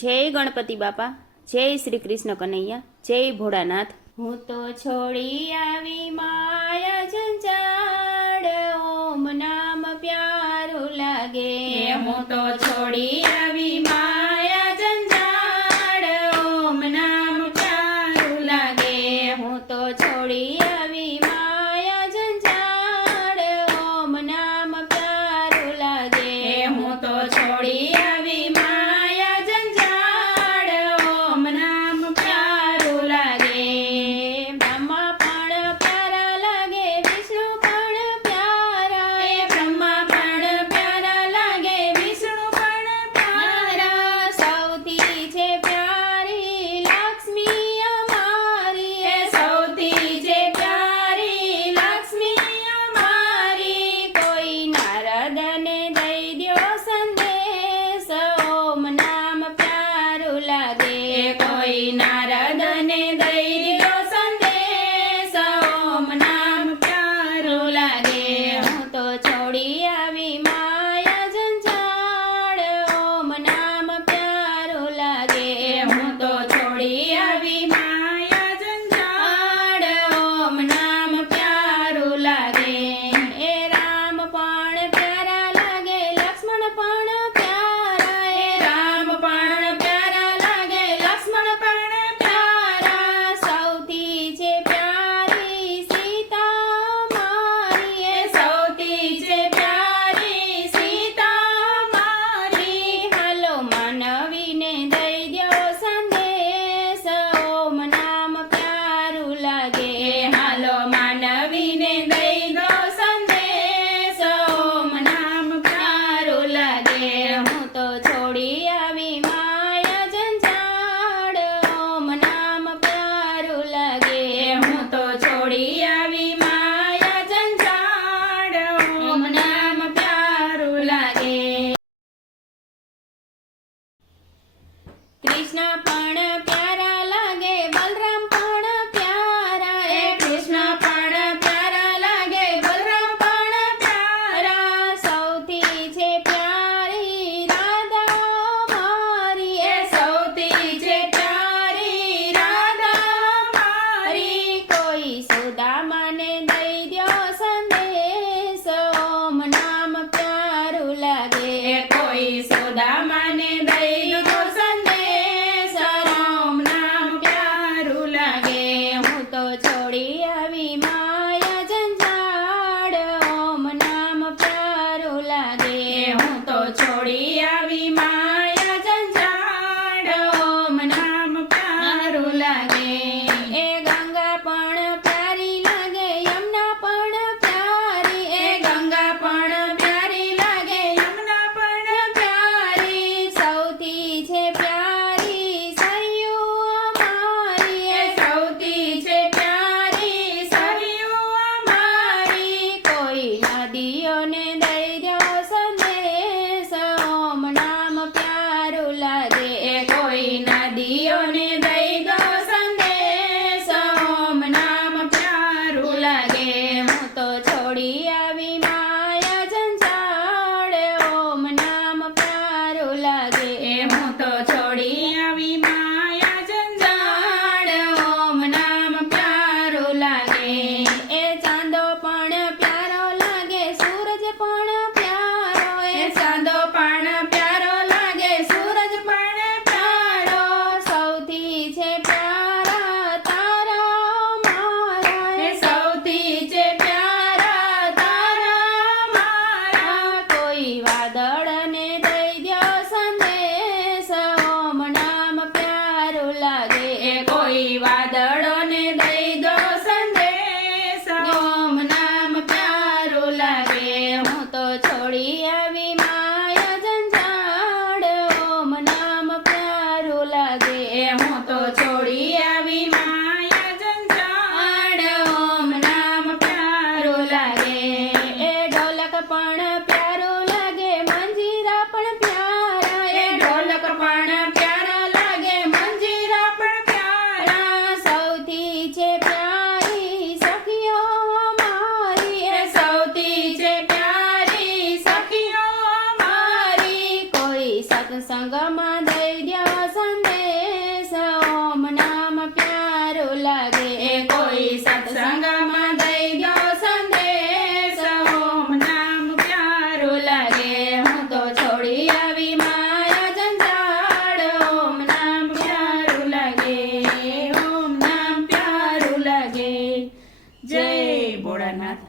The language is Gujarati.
જય ગણપતિ બાપા, જય શ્રી કૃષ્ણ કનૈયા, જય ભોળાનાથ। હું તો છોડી આવી માયા જંજાળ, ઓમ નામ પ્યારું લાગે। હું તો છોડી આવી માયા જંજાળ, ઓમ નામ પ્યારું લાગે। હું તો છોડી આવી માયા જંજાળ, ઓમ નામ પ્યારું લાગે। હું તો છોડી આવી માયા જંજાળ, ઓમ નામ પ્યારું લાગે। બ્રહ્મા પણ પ્યારા લાગે, વિષ્ણુ પણ પ્યારા। બ્રહ્મા પણ પ્યારા લાગે, વિષ્ણુ પણ પ્યારા। સૌથી છે પ્યારી લક્ષ્મી અમારી। સૌથી છે પ્યારી લક્ષ્મી અમારી। કોઈ નારદને દઈ દ્યો સંદેશ, ઓમ નામ પ્યારું લાગે। કોઈ નારદને દઈ દ્યો સંદેશ, ઓમ નામ પ્યારું લાગે। હું તો છોડી આવી માયા જંજાળ, ઓમ નામ પ્યારું લાગે। હું તો છોડી આવી માયા જંજાળ, ઓમ નામ પ્યારું લાગે। એ રામ પણ પ્યારા લાગે, લક્ષ્મણ પણ પ્યારા। એ રામ પણ પ્યારા લાગે, લક્ષ્મણ પણ પ્યારા। સૌથી છે પ્યારી સીતા મારી। સૌથી છે પ્યારી સીતા મારી। હાલો માનવીને દઈ દ્યો સંદેશ, ઓમ નામ પ્યારું લાગે। હાલો માનવીને દઈ દો સંદેશ, ઓમ નામ પ્યારું લાગે। હું તો છોડી આવી માયા જંજાળ, ઓમ નામ પ્યારું લાગે। હું તો છોડી આવી માયા જંજાળ, ઓમ નામ પ્યારું લાગે। કૃષ્ણ પણ પ્યારા લાગે, બલરામ પણ પ્યારા। કૃષ્ણ પણ પ્યારા લાગે, બલરામ પણ પ્યારા। સૌથી છે પ્યારી રાધા મારી। સૌથી છે પ્યારી રાધા મારી। કોઈ સુદામાને દઈ દ્યો સંદેશ, ઓમ નામ પ્યારું લાગે। કોઈ સુદામાને દઈ દો સંદેશ, ઓમ નામ પ્યારું લાગે। હું તો છોડી આવી માયા જંજાળ, ઓમ નામ પ્યારું લાગે। હું તો છોડી આવી માયા જંજાળ, ઓમ નામ પ્યારું લાગે। એ ગંગા પણ પ્યારી લાગે, યમુના પણ પ્યારી। ગંગા પણ પ્યારી લાગે, યમુના પણ પ્યારી। સૌથી છે પ્યારી સરયુ અમારી। સૌથી છે પ્યારી સરયુ અમારી। કોઈ નદીઓને દઈ દ્યો સંદેશ, ઓમ નામ પ્યારું લાગે। કોઈ નદીઓને દઈ દો સંદેશ, ઓમ નામ પ્યારું લાગે। હું તો છોડી આવી માયા જંજાળ, ઓમ નામ પ્યારું લાગે। હું તો છોડી આવી માયા જંજાળ, ઓમ નામ પ્યારું લાગે। એ ચાંદો પણ પ્યારો લાગે, સૂરજ પણ પ્યારો। ચાંદો પણ પ્યારો લાગે, સૂરજ પણ પ્યારો। સૌથી છે પ્યારા તારા મારા। સૌથી છે પ્યારા તારા મારા। કોઈ વાદળને દઈ દ્યો સંદેશ, ઓમ નામ પ્યારું લાગે। કોઈ વાદળોને દઈ દો સંદેશ, ઓમ નામ પ્યારું લાગે। હું તો છોડી આવી માયા જંજાળ, ઓમ નામ પ્યારું લાગે। હું તો છોડી આવી માયા જંજાળ, ઓમ નામ પ્યારું લાગે। એ ઢોલક પણ પ્યારું લાગે, મંજીરા પણ પ્યારા। ઢોલક પણ પ્યારા લાગે, મંજીરા પણ પ્યારા। સૌથી છે પ્યારી સખીઓ અમારી। સૌથી છે પ્યારી સખીઓ અમારી। કોઈ સત્સંગમાં દઈ